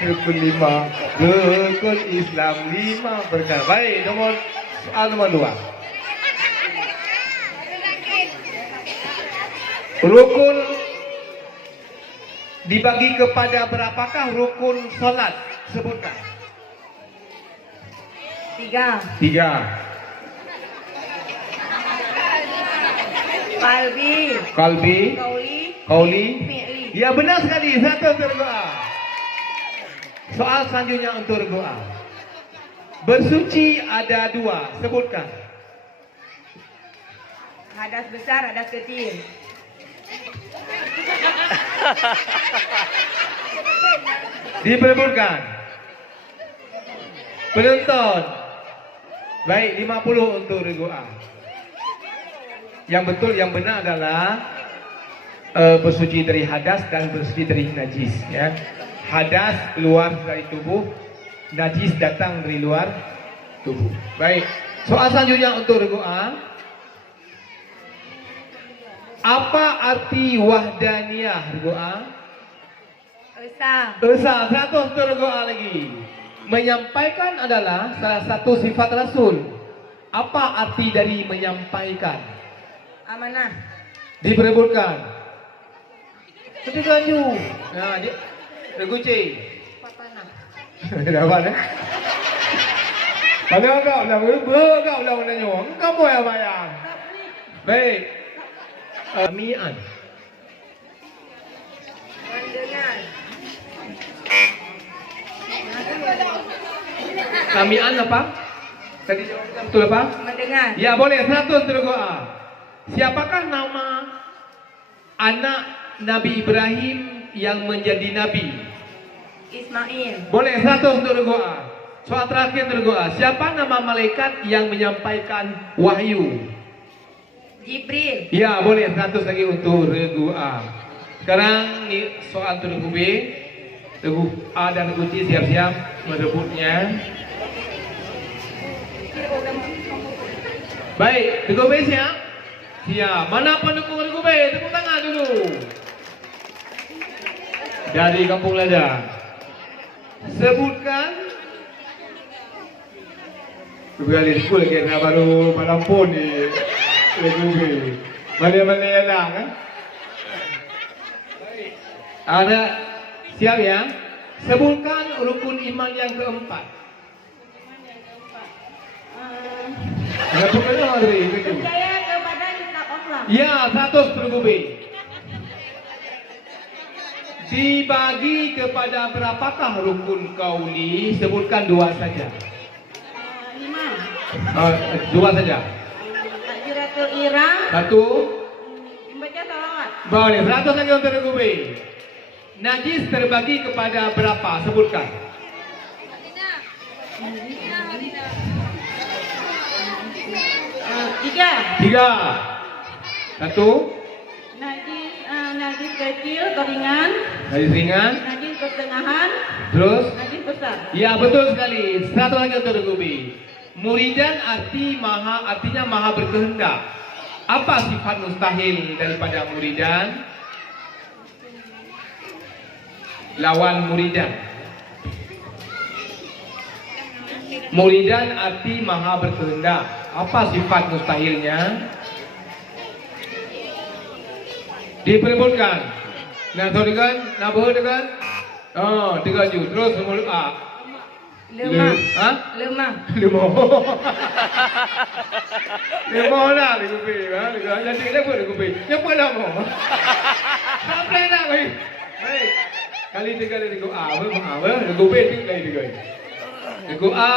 Rukun 5. Rukun Islam 5 perkara. Baik, soal nomor 2. Rukun dibagi kepada berapakah rukun solat? Sebutkan. 3. 3. Qalbi, Kalbi, qauli, Qauli. fi'li. Ya, benar sekali. 100 tergoa. Soal selanjutnya untuk doa. Bersuci ada 2. Sebutkan. Hadas besar, hadas kecil. Diperebutkan. Penonton. Baik, 50 untuk doa. Yang betul, yang benar adalah bersuci dari hadas dan bersuci dari najis. Ya. Hadas keluar dari tubuh, najis datang dari luar tubuh. Baik, soal selanjutnya untuk doa. Apa arti wahdaniyah doa? Esa, Esa, 100 doa lagi. Menyampaikan adalah salah satu sifat Rasul. Apa arti dari menyampaikan? amanah. Diperebutkan. Ketika ju. Nah, dia reguci. Papanah. Dapat eh? Pada kau dah kau dah menanya. Kau boleh bayar. Baik. Mian. Mendengar. Kamian apa? Tadi jawabkan betul apa? Mendengar. Ya, boleh 100 doa. Siapakah nama anak Nabi Ibrahim yang menjadi nabi? Ismail. Boleh 100 doa. Soal terakhir doa. Siapa nama malaikat yang menyampaikan wahyu? Jibril. Ya, boleh 100 lagi untuk doa. Sekarang ni soal regu B. Regu A dan regu C siap-siap merebutnya. Baik, regu B siap? Siap. Mana pendukung regu B? Tepuk tangan dulu. Dari Kampung Lada. Sebutkan. Kembali sekolah kita baru malam pun ni. Regu B. Mana-mana yang lang. Ada siap ya? Sebutkan rukun iman yang keempat. Apa kena hari ini? Percaya kepada kitab Allah. Ya, 100 rukun B. Dibagi kepada berapakah rukun qauli? Sebutkan 2 saja. 5. 2 saja. Takbiratul ihram. 1. Membaca salawat. Boleh, 100 lagi untuk rukun B. Najis terbagi kepada berapa? Sebutkan. 3. 3. 1. Najis kecil, keringan. Najis ringan. Najis pertengahan. Terus. Najis besar. Ya, betul sekali. 1 lagi untuk Gubi. Muridan artinya maha berkehendak. Apa sifat mustahil daripada muridan? Lawan muridan. Muridan arti maha berkehendak. Apa sifat mustahilnya? Diperebutkan. Nah, tahu dengan? Nak ber dengan? Oh, 3 ju. Terus mulut A. Lemah. Ha? Lemah. Lemah. Lemah lah di kupi. Jadi kenapa di kupi? Siapa lama? Sampai nak kali. Baik. Kali 3 dari ku A. Apa? Di kupi 3 kali 3. Di ku A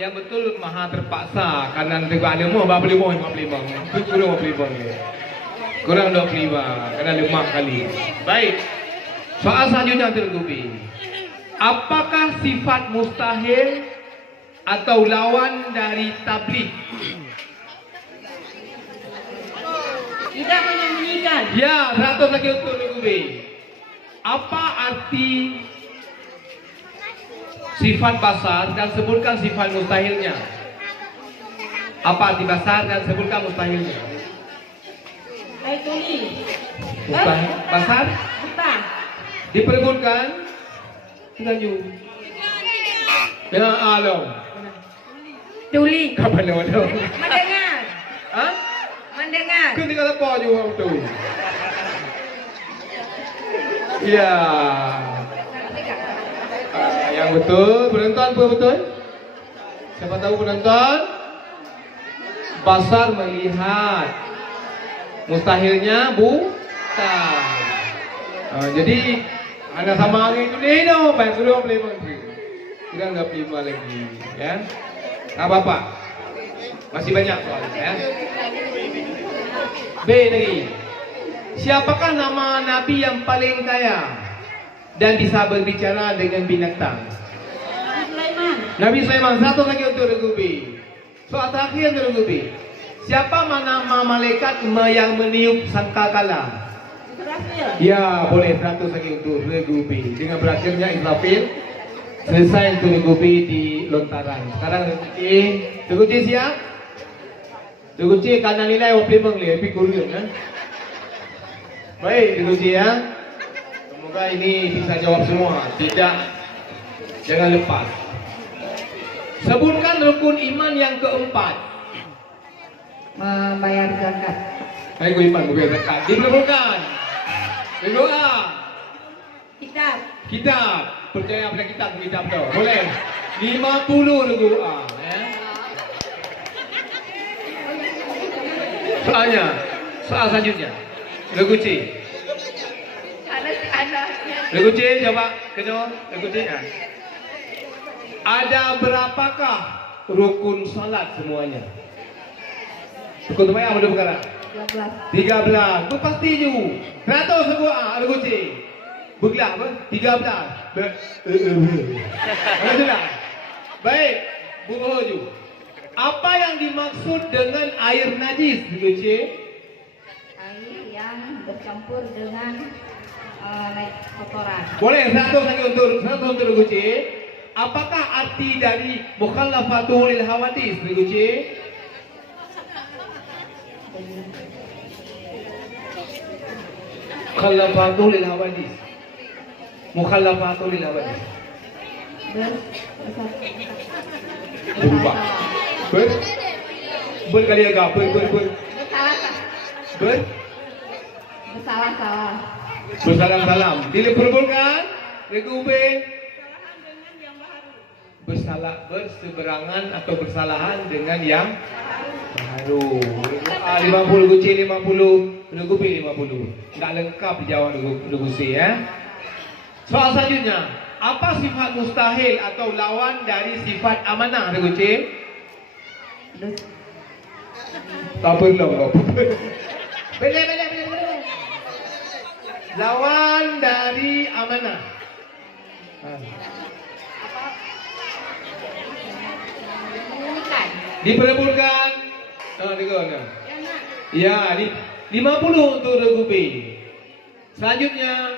yang betul maha terpaksa. Kanan 3 lemah. Berapa lemah? 55. Kurang 55. Kurang 25. Kerana lemah kali. Baik. Soal selanjutnya tergubi. Apakah sifat mustahil atau lawan dari tabligh? Tidak menyembunyikan. Ya, 100 lagi untuk tergubi. Apa arti sifat basar dan sebutkan sifat mustahilnya? Apa arti basar dan sebutkan mustahilnya? Saya tulis. Mustahil. Basar? Buta. Diperebutkan. Melayu. Ya alam. Tuli. Kapan nama tu? Mendengar. Ha? Mendengar. Kau tinggal apa je orang tu? Ya. Yang betul, penonton apa betul? Siapa tahu penonton? Basar melihat. Mustahilnya bukan. Jadi anda sama hari itu ni no, baik dulu boleh mandi. Kita enggak prima lagi, ya. Tak apa-apa. Masih banyak soal, ya. B lagi. Siapakah nama Nabi yang paling kaya dan bisa berbicara dengan binatang? Sulaiman. Nabi Sulaiman. Satu lagi untuk regu B. Soal terakhir untuk regu B. Siapa nama malaikat yang meniup sangkakala? Israfil. Ya, boleh 100 lagi untuk regu B. Dengan berakhirnya Israfil selesai untuk regu B di lontaran. Sekarang regu C. Regu C siap? Regu C karena nilai optimum ni, tapi kurang ya. Baik, regu C ya. Semoga ini bisa jawab semua. Tidak, jangan lepas. Sebutkan rukun iman yang keempat. Membayar zakat. Ayo iman membayar zakat. Diperlukan. Regu A. Kitab. Kitab. Percaya pada kitab tu. Boleh. 50 regu A. Ya. Soalnya. Soal selanjutnya. Regu C. Regu C coba. Kedua. Regu C kan. Ada berapakah rukun salat semuanya? Rukun sembahyang ada berapa? 13. Tu pasti je. 100 regu A, regu C. Bergelar apa? 13. Sudah. Baik, Bu Hoju. Apa yang dimaksud dengan air najis, regu C? Air yang bercampur dengan kotoran. Boleh 100 lagi untuk regu C. Apakah arti dari mukhallafatul lil hawadis, regu C? Mukhallafatul lil hawadis. Mukhallafatul lil hawadis. Berubah. Berkali agak Bersalah-salah. Bersalam-salam. Diperbolehkan regu B. Berseberangan atau bersalahan dengan yang baru. A 50, regu C 50, regu B 50. Tak lengkap dijawab regu C ya. Soal selanjutnya, apa sifat mustahil atau lawan dari sifat amanah, regu C? Tak perlu. Boleh. Lawan dari amanah. Diperbolehkan. Dengar. Ya, 50 untuk regu B. Selanjutnya,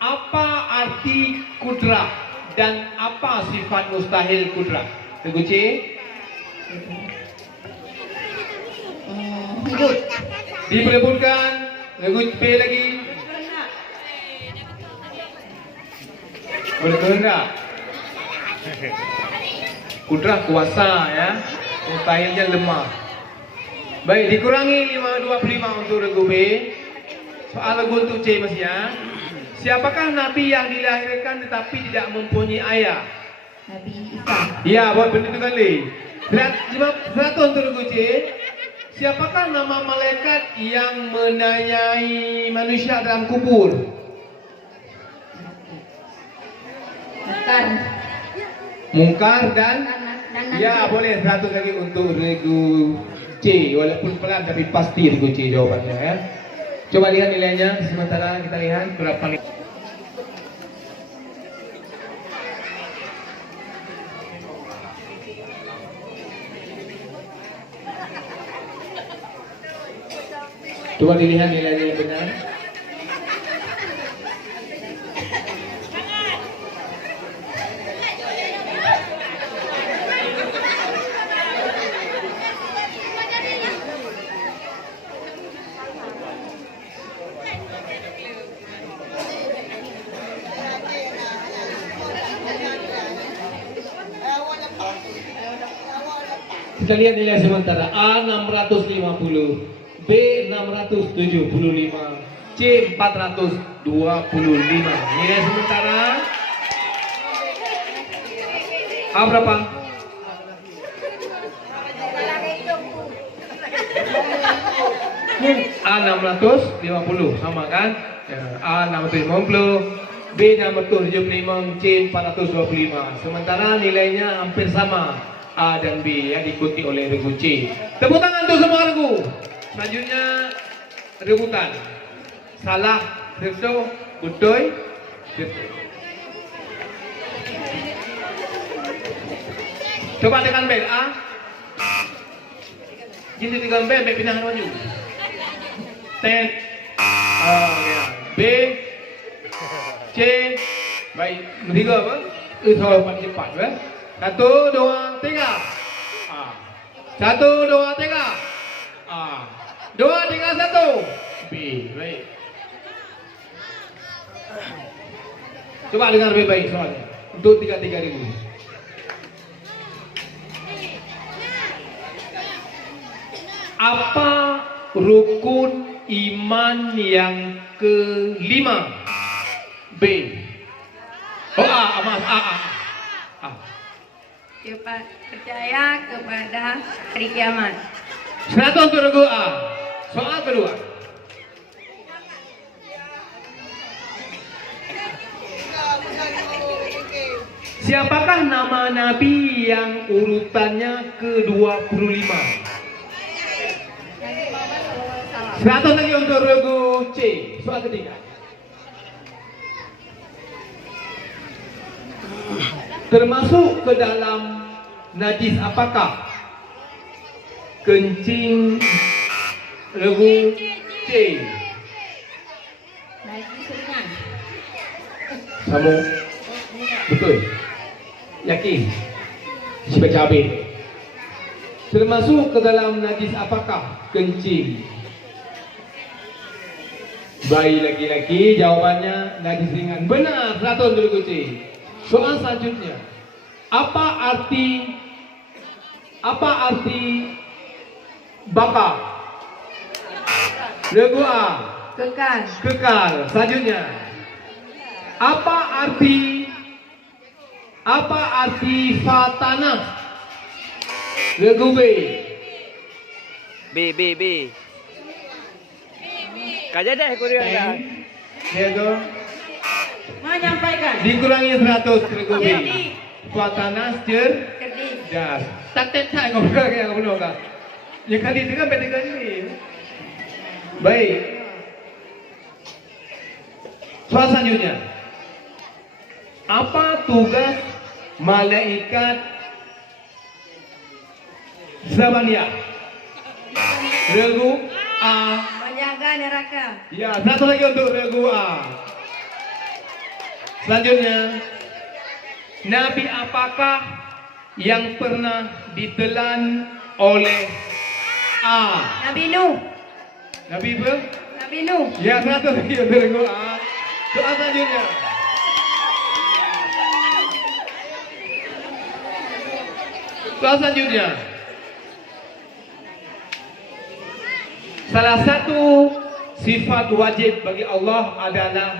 apa arti kudrah dan apa sifat mustahil kudrah? Regu C. Hidup. Diperbolehkan. Regu B lagi. Berkehendak. Kudrah kuasa ya. Mustahilnya lemah. Baik, dikurangi 25 untuk regu B. Soal regu untuk C masih ya. Siapakah Nabi yang dilahirkan tetapi tidak mempunyai ayah? Nabi Isa. Ya, buat benda tu kali. 100 untuk regu C. Siapakah nama malaikat yang menanyai manusia dalam kubur? Mungkar dan ya, boleh 100 lagi untuk regu C. Walaupun pelan tapi pasti regu C jawapannya ya. Coba lihat nilainya sementara kita lihat berapa nih. Coba dilihat nilainya yang benar. Kita lihat nilai sementara. A 650, B 675, C 425. Nilai sementara A berapa? A 650 sama kan? Ya, A 650, B 675, C 425. Sementara nilainya hampir sama A dan B ya, diikuti oleh regu C. Tepuk tangan untuk semua regu. Selanjutnya rebutan. Salah, betul, betul, betul. Coba tekan bel A. Jadi tekan bel, bel pindah maju. Ten. Ya. B. C. Baik, tiga apa? Itu paling cepat, ya. 1, 2, 3. A. 1, 2, 3. A. 2, 3, 1. B. Baik. Coba dengar lebih baik soalnya. Untuk 3 ribu. Apa rukun iman yang kelima? B. Oh A, maaf A. Percaya kepada hari kiamat. 100 untuk regu A. Soal kedua. Siapakah nama Nabi yang urutannya ke-25? 100 lagi untuk regu C. Soal ketiga. Termasuk ke dalam najis apakah? Kencing regu C. Najis ringan. Kamu betul? Yakin? Si baca B. Termasuk ke dalam najis apakah? Kencing. Bayi laki-laki jawabannya najis ringan. Benar, 100 untuk C. Soal selanjutnya. Apa arti bakar? Regu A. Kekal. Kekal. Selanjutnya. Apa arti fatanah? Regu B. B. Kaja deh kurian dah. Regu. Menyampaikan. Dikurangi 100 regu B. Jadi. Fatanah Kedis. cerdas. Tak tentai kau pegang yang benar kan? Ya kali itu kan beda ini. Baik. Soal selanjutnya. Apa tugas malaikat Zabaniyah? Regu A. Menjaga neraka. Ya, 1 lagi untuk regu A. Selanjutnya, Nabi apakah yang pernah ditelan oleh A? Nabi Nuh. Nabi apa? Nabi Nuh. Ya, 100 lagi untuk regu A. Soal selanjutnya. Soal selanjutnya. Salah satu sifat wajib bagi Allah adalah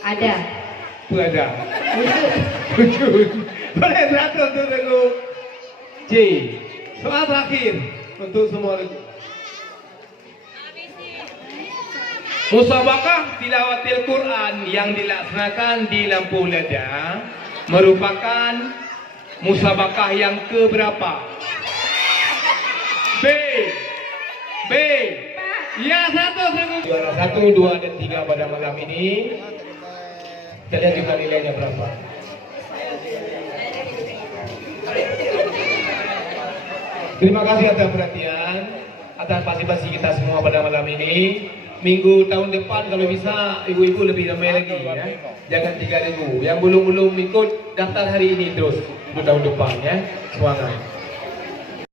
Ada. Berada. Wujud. Wujud. Boleh 100 untuk regu C. Soal terakhir untuk semua regu. Musabaqah tilawatil Quran yang dilaksanakan di Lampu Lada merupakan musabaqah yang keberapa? B. Ya, 100 regu. Juara 1, 2, dan 3 pada malam ini. Kita lihat juga nilainya berapa. Terima kasih atas perhatian, atas partisipasi kita semua pada malam ini. Minggu tahun depan kalau bisa ibu-ibu lebih ramai lagi ya. Jangan 3.000. Yang belum ikut daftar hari ini terus untuk tahun depan ya. Semangat.